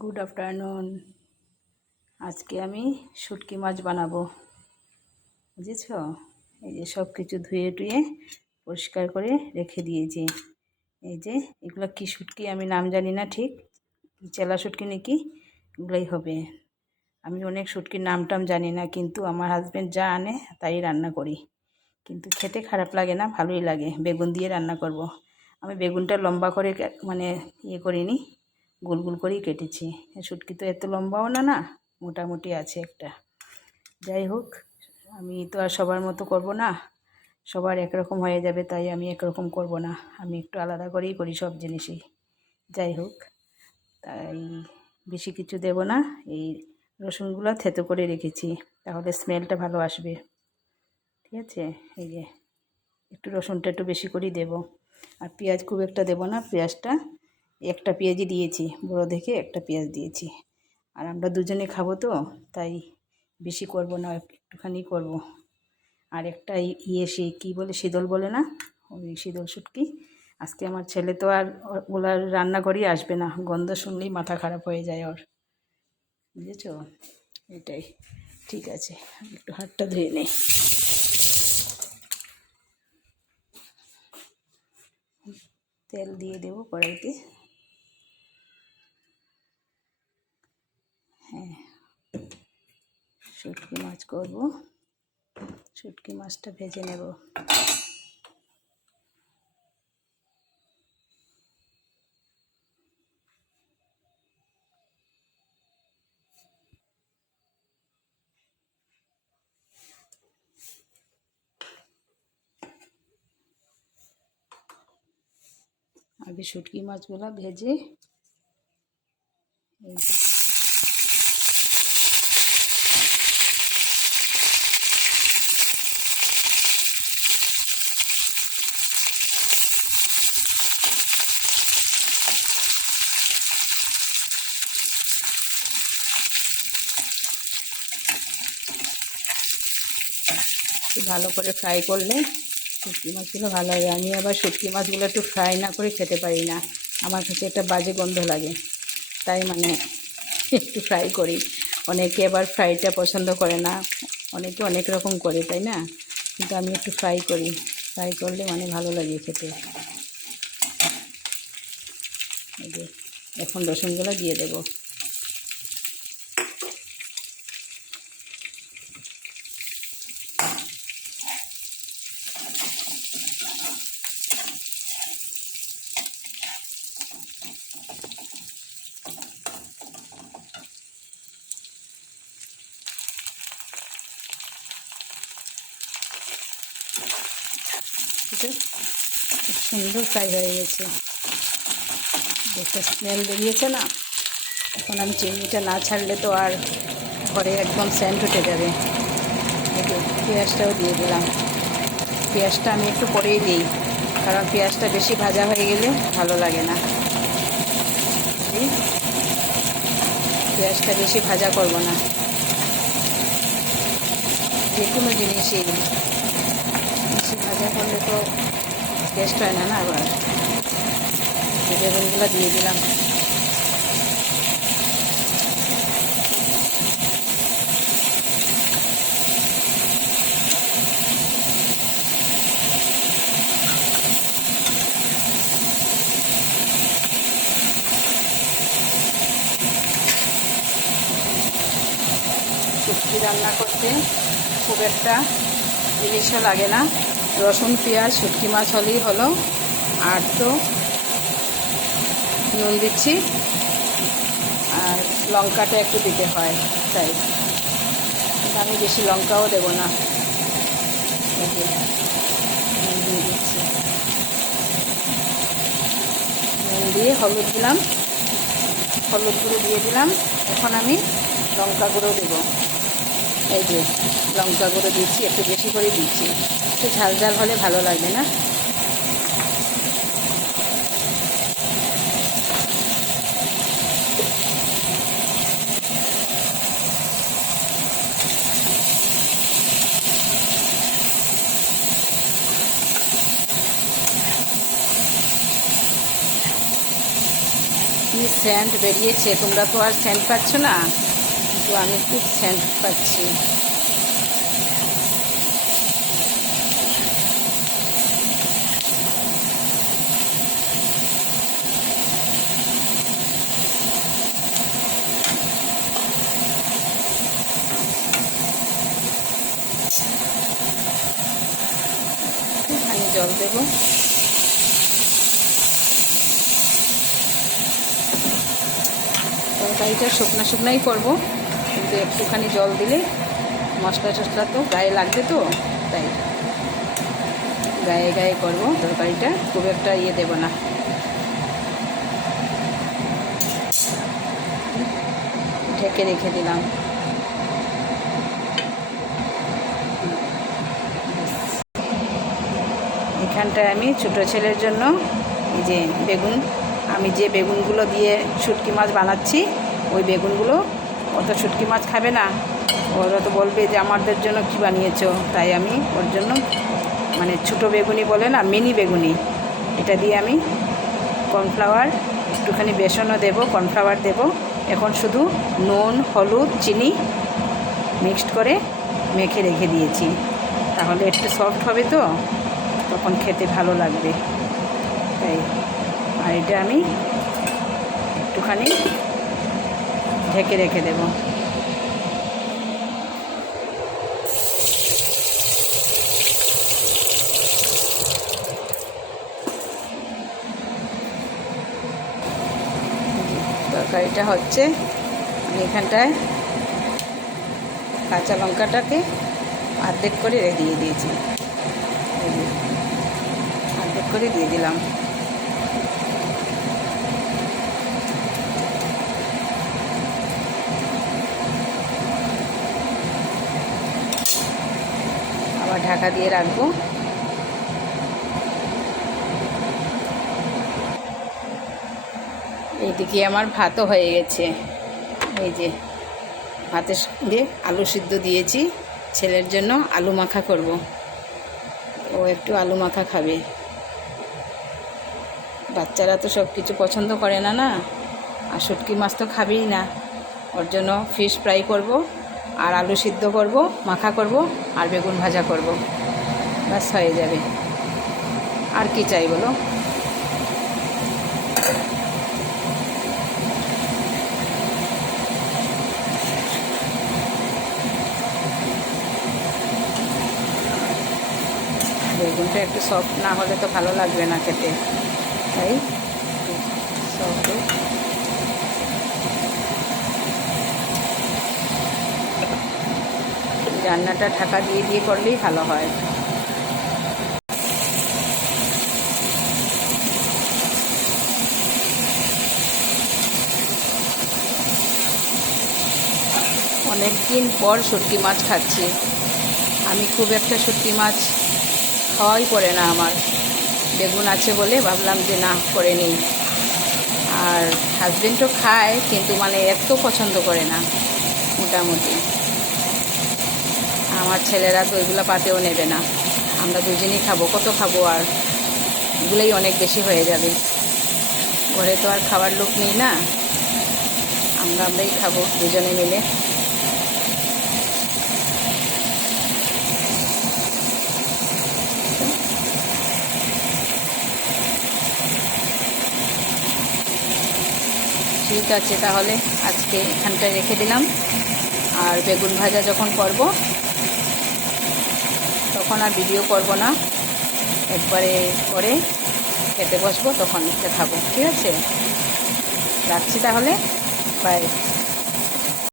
Good afternoon. আজকে আমি শুটকি মাছ বানাবো, বুঝেছো? এই যে সব কিছু ধুয়ে টুয়ে পরিষ্কার করে রেখে দিয়েছি। এই যে এগুলো কি শুটকি আমি নাম জানি না ঠিক, চেলা শুটকি নাকি এগুলোই হবে। আমি অনেক শুটকির নাম টাম জানি না, কিন্তু আমার হাজব্যান্ড যা আনে তাই রান্না করি। কিন্তু খেতে খারাপ লাগে না, ভালোই লাগে। বেগুন দিয়ে রান্না করব। আমি বেগুনটা লম্বা করে মানে করিনি, গোল গোল করেই কেটেছি। শুটকি তো এত লম্বাও না, না মোটামুটি আছে একটা। যাই হোক, আমি তো আর সবার মতো করব না, সবার একরকম হয়ে যাবে, তাই আমি একরকম করব না। আমি একটু আলাদা করেই করি সব জিনিসই। যাই হোক, তাই বেশি কিছু দেব না। এই রসুনগুলো থেতো করে রেখেছি, তাহলে স্মেলটা ভালো আসবে। ঠিক আছে, এই যে একটু রসুনটা একটু বেশি করেই দেব। আর পেঁয়াজ খুব একটা দেব না, পেঁয়াজটা একটা পেঁয়াজই দিয়েছি, বড় দেখে একটা পেঁয়াজ দিয়েছি। আর আমরা দুজনে খাবো তো, তাই বেশি করব না, একটুখানি করব। আর একটা সেই কী বলে, শীতল বলে না, ওই শীতল শুটকি। আজকে আমার ছেলে তো আর ওলার রান্নাঘরেই আসবে না, গন্ধ শুনলেই মাথা খারাপ হয়ে যায় ওর, বুঝেছো? এটাই। ঠিক আছে, আমি একটু হাতটা ধুয়ে নেই। তেল দিয়ে দেবো কড়াইতে। হ্যাঁ, শুটকি মাছ করব, শুটকি মাছটা ভেজে নেব। আগে শুটকি মাছগুলো ভেজে এই যে ভালো করে ফ্রাই করলে শুটকি মাছগুলো ভালো লাগে। আমি আবার শুটকি মাছগুলো একটু ফ্রাই না করে খেতে পারি না, আমার কাছে একটা বাজে গন্ধ লাগে, তাই মানে একটু ফ্রাই করি। অনেকে আবার ফ্রাইটা পছন্দ করে না, অনেকে অনেক রকম করে, তাই না? কিন্তু আমি একটু ফ্রাই করি, ফ্রাই করলে মানে ভালো লাগে খেতে। এই যে এখন রসুনগুলো দিয়ে দেবো। খুব সুন্দর ফ্রাই হয়ে গেছে, একটা স্মেল বেরিয়েছে না। এখন আমি চিংড়িটা না ছাড়লে তো আর ঘরে একদম সেন্ট উঠে যাবে। এই যে পেঁয়াজটাও দিয়ে দিলাম। পেঁয়াজটা আমি একটু পরেই দিই, কারণ পেঁয়াজটা বেশি ভাজা হয়ে গেলে ভালো লাগে না। পেঁয়াজটা বেশি ভাজা করব না, যে কোনো জিনিসই বেশি ভাজা করলে তো টেস্ট হয় না, না? আবার বেগুনগুলো দিয়ে দিলাম। শুটকি রান্না করতে খুব একটা জিনিসও লাগে না, রসুন পেঁয়াজ শুটকি মাছ হলেই হলো। আর তো নুন দিচ্ছি, আর লঙ্কাটা একটু দিতে হয়, তাই আমি বেশি লঙ্কাও দেবো না। এই যে নুন দিয়ে দিচ্ছি, নুন দিয়ে হলুদ দিলাম, হলুদ গুঁড়ো দিয়ে দিলাম। এখন আমি লঙ্কা গুঁড়ো দেবো। এই যে লঙ্কা গুঁড়ো দিচ্ছি, একটু বেশি করে দিচ্ছি, একটু ঝাল ঝাল হলে ভালো লাগবে না। কি সেন্ট বেরিয়েছে, তোমরা তো আর সেন্ট পাচ্ছ না, কিন্তু আমি খুব সেন্ট পাচ্ছি। একটুখানি জল দেবো। তরকারিটা শুকনো শুকনোই করবো, কিন্তু একটুখানি জল দিলে মশলা টশলা তো গায়ে লাগবে, তো তাই গায়ে গায়ে করবো তরকারিটা, খুব একটা ইয়ে দেবো না। ঢেকে রেখে দিলাম। এখানটায় আমি ছোটো ছেলের জন্য এই যে বেগুন, আমি যে বেগুনগুলো দিয়ে শুটকি মাছ বানাচ্ছি, ওই বেগুনগুলো অত শুটকি মাছ খাবে না, ওরা তো বলবে যে আমাদের জন্য কী বানিয়েছো, তাই আমি ওর জন্য মানে ছোটো বেগুনি বলে না, মিনি বেগুনি, এটা দিয়ে আমি কর্নফ্লাওয়ার, একটুখানি বেসনও দেবো, কর্নফ্লাওয়ার দেবো। এখন শুধু নুন, হলুদ, চিনি মিক্সড করে মেখে রেখে দিয়েছি, তাহলে একটু সফট হবে, তো তখন খেতে ভালো লাগবে, তাই। আর এটা আমি একটুখানি ঢেকে রেখে দেব। তরকারিটা হচ্ছে, আমি এখানটায় কাঁচা লঙ্কাটাকে অর্ধেক করে দিয়ে দিয়েছি, অর্ধেক করে দিয়ে দিলাম। আবার ঢাকা দিয়ে রাখবো। এইদিকে আমার ভাতও হয়ে গেছে, এই যে ভাতের সঙ্গে আলু সিদ্ধ দিয়েছি, ছেলের জন্য আলু মাখা করব, ও একটু আলু মাখা খাবে। বাচ্চারা তো সব কিছু পছন্দ করে না, না, আর শুটকি মাছ তো খাবেই না, ওর জন্য ফিশ ফ্রাই করব, আর আলু সিদ্ধ করব, মাখা করব, আর বেগুন ভাজা করব, ব্যাস হয়ে যাবে। আর কি চাই বলো? বেগুনটা একটু সফট না হলে তো ভালো লাগবে না খেতে, তাই সফট। রান্নাটা ঢাকা দিয়ে দিয়ে করলেই ভালো হয়। অনেক দিন পর শুটকি মাছ খাচ্ছি, আমি খুব একটা শুটকি মাছ খাওয়াই পড়ে না আমার, বেগুন আছে বলে ভাবলাম যে না করে নিই। আর হাজবেন্ডও খায়, কিন্তু মানে এত পছন্দ করে না, মোটামুটি। আমার ছেলেরা তো এগুলো পাতেও নেবে না, আমরা দুজনেই খাবো, কত খাবো, আর এগুলোই অনেক বেশি হয়ে যাবে, ঘরে তো আর খাওয়ার লোক নেই না, আমরাই খাবো দুজনে মিলে। ঠিক আছে, তাহলে আজকে এখানটায় রেখে দিলাম, আর বেগুন ভাজা যখন করব তখন আর ভিডিও করব না, একবারে করে খেতে বসবো, তখন দেখাবো। ঠিক আছে, রাখছি তাহলে, বাই।